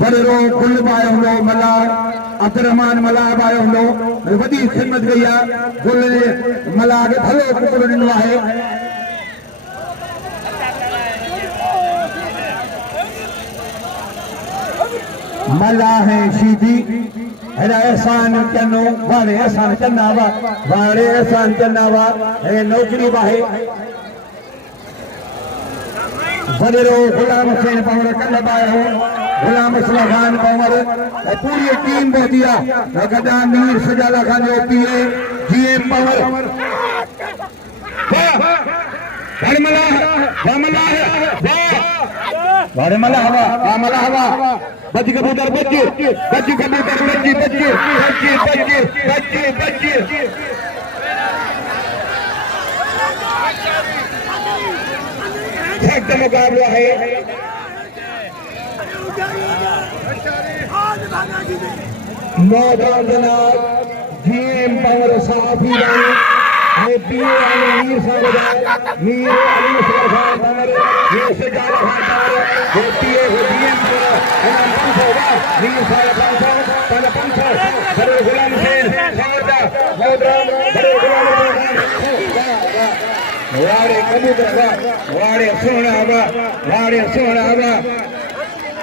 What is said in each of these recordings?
वॾेरो गुल पायो हूंदो मला अब्दुरहमान मला पायो हूंदो वॾी ख़िदमत कई आहे गुल मला खे भलो टुकड़ो ॾिनो आहे मला है शीदी हेरा एहसान चन्नो वाड़े एहसान चन्ना वाड़े एहसान चन्ना हे नौकरी बाहे वॾेरो गुलाम हुसैन पंवर कल पायो गुलाम असलम खान पंवर पूरी टीम पहुती आहे गदा मीर सजाला खान जो पीए जीएम पंवर वाड़े मला हवा मला हवा बच कबूतर बच कबूतर बच सख्त मुकाबला है नौजवान जनाब जीएम पंवर साफी रानी पीए मीर साहब मीर अली खान पंवर ये सजाद खान पंवर ये पीए जीएम पंवर मीर साहब बड़े गुलाम हुसैन साहब बड़े गुलाम वाड़े कबूतर वाड़े सोना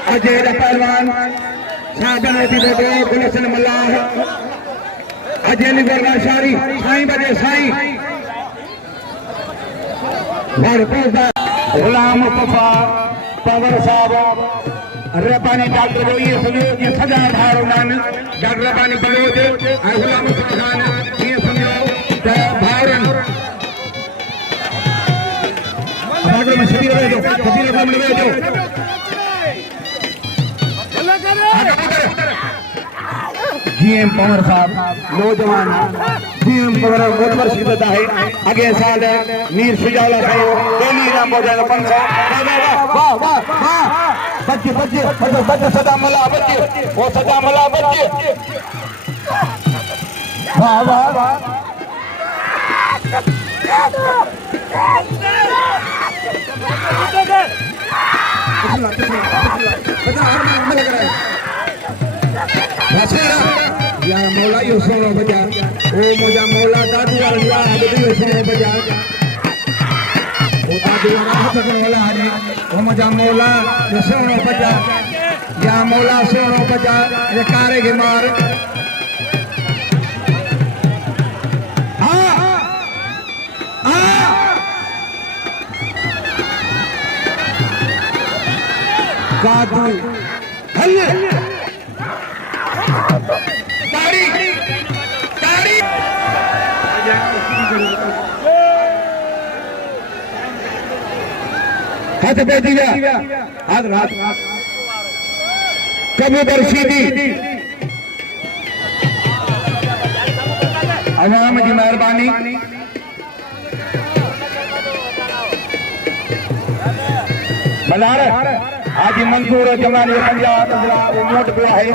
अजय पहलवान साबनती दो गुलशन मल्लाह अजय निगरना शारी साईं बजे साईं वाड़े पहुंचता गुलाम मुस्तफा पंवर साहब रब्बानी डॉक्टर जो ये सुनो ये सजा भारो नान डॉक्टर रब्बानी बलोच गुलाम मुस्तफा खान ये सुनो भारन में शरीर रहे दो जीएम पंवर साहब नौजवान जीएम पंवर मोतबर शिदत है अगे साल मीर सुजाला साहब डेली राम हो जाएगा 500 वाह वाह वाह बच्चे सदा मला बच्चे वो सदा मला बच्चे वाह वाह वाह या मौला यो सोनो बजा ओ मुझा मौला दादू वाला यो सोनो बजा ओ दादू वाला है ओ मुझा मौला यो सोनो बजा या मौला सोनो बजा ये कारे के मार कादू हल्ले ताड़ी हाथ पे दिया हाथ रात कबूतर सीधी अवाम की मेहरबानी बलार आज मंसूर जमाल पंजाब मोट पे है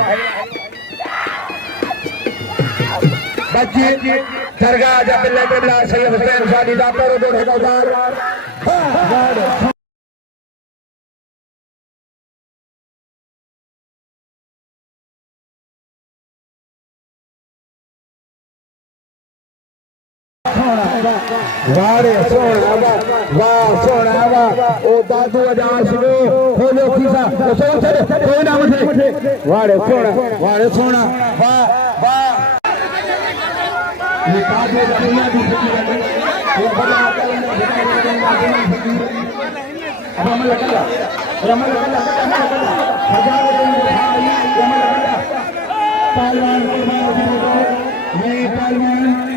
बच्चे दरगाह जब बिल्ला सैयद हुसैन शादी दा पर दो हजार वारे सोना वाह सोना वाह ओ दादू आजाद सुनो खोलो खीसा सोन से कोई ना मुझे वारे सोना वाह वाह ये दादू दुनिया की फकीर है ये बड़ा रमल कला हजार पहलवान ये पहलवान